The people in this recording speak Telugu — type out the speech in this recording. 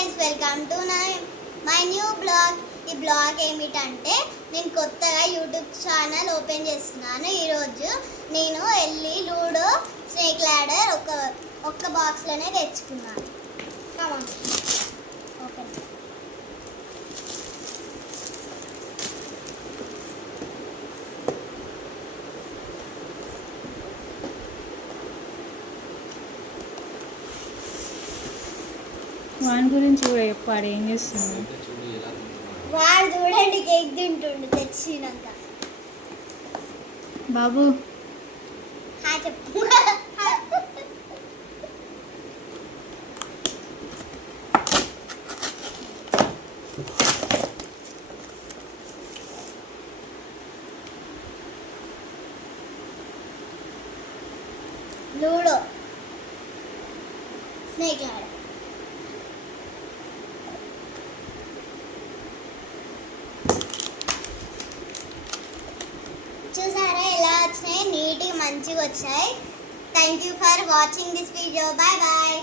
Friends, welcome to my new blog. ఈ బ్లాగ్ ఏమిటంటే నేను కొత్తగా యూట్యూబ్ ఛానల్ ఓపెన్ చేస్తున్నాను. ఈరోజు నేను వెళ్ళి లూడో స్నేక్ ల్యాడర్ ఒక్క బాక్స్లోనే తెచ్చుకున్నాను. ఓపెన్. వాని గురించి కూడా చెప్పాడు. ఏం చేస్తున్నాడు వాడు? చూడండి, కేక్ తింటుండు తెచ్చినాక. బాబు చెప్పు. Ludo snake ladder. చూసారా ఎలా వచ్చినాయి? నీట్గా మంచిగా వచ్చాయి. Thank you for watching this video. Bye bye.